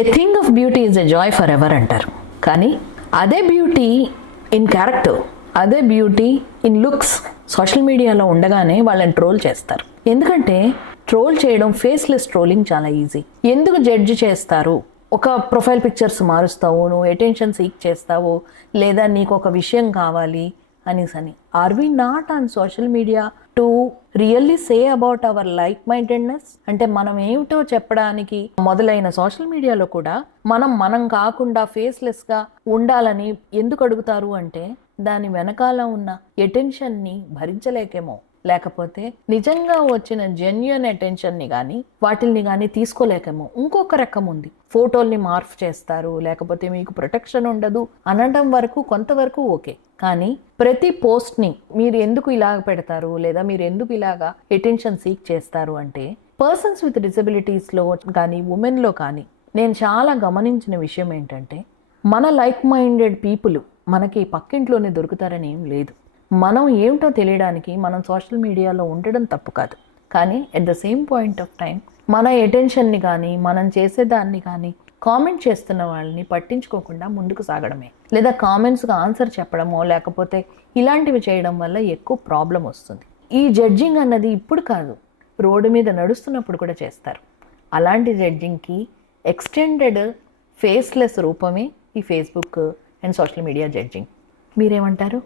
A thing of beauty is a joy for ever అంటారు. కానీ అదే బ్యూటీ ఇన్ క్యారెక్టర్, అదే బ్యూటీ ఇన్ లుక్స్ సోషల్ మీడియాలో ఉండగానే వాళ్ళని ట్రోల్ చేస్తారు. ఎందుకంటే ట్రోల్ చేయడం, ఫేస్లెస్ ట్రోలింగ్ చాలా ఈజీ. ఎందుకు జడ్జి చేస్తారు? ఒక ప్రొఫైల్ పిక్చర్స్ మారుస్తావు, నువ్వు అటెన్షన్ సీక్ చేస్తావు, లేదా నీకు ఒక విషయం కావాలి అనేసని. Are we not on social media to really say about our like mindedness? అంటే మనం ఏమిటో చెప్పడానికి మొదలైన సోషల్ మీడియాలో కూడా మనం కాకుండా ఫేస్లెస్గా ఉండాలని ఎందుకు అడుగుతారు అంటే దాని వెనకాల ఉన్న అటెన్షన్ని భరించలేకేమో, లేకపోతే నిజంగా వచ్చిన జెన్యున్ అటెన్షన్ని కానీ వాటిల్ని కానీ తీసుకోలేకేమో. ఇంకొక రకం ఉంది, ఫోటోల్ని మార్ఫ్ చేస్తారు, లేకపోతే మీకు ప్రొటెక్షన్ ఉండదు అనడం వరకు కొంతవరకు ఓకే. కానీ ప్రతి పోస్ట్ని మీరు ఎందుకు ఇలాగ పెడతారు, లేదా మీరు ఎందుకు ఇలాగా అటెన్షన్ సీక్ చేస్తారు అంటే పర్సన్స్ విత్ డిసబిలిటీస్లో కానీ ఉమెన్లో కానీ నేను చాలా గమనించిన విషయం ఏంటంటే మన లైక్ మైండెడ్ పీపుల్ మనకి పక్కింట్లోనే దొరుకుతారని ఏం లేదు. మనం ఏమిటో తెలియడానికి మనం సోషల్ మీడియాలో ఉండడం తప్పు కాదు. కానీ at the same point of time మన అటెన్షన్ని కానీ మనం చేసేదాన్ని కానీ కామెంట్ చేస్తున్న వాళ్ళని పట్టించుకోకుండా ముందుకు సాగడమే, లేదా కామెంట్స్గా ఆన్సర్ చెప్పడమో లేకపోతే ఇలాంటివి చేయడం వల్ల ఎక్కువ ప్రాబ్లం వస్తుంది. ఈ జడ్జింగ్ అన్నది ఇప్పుడు కాదు, రోడ్డు మీద నడుస్తున్నప్పుడు కూడా చేస్తారు. అలాంటి జడ్జింగ్కి ఎక్స్టెండెడ్ ఫేస్లెస్ రూపమే ఈ Facebook and social media judging. మీరేమంటారు?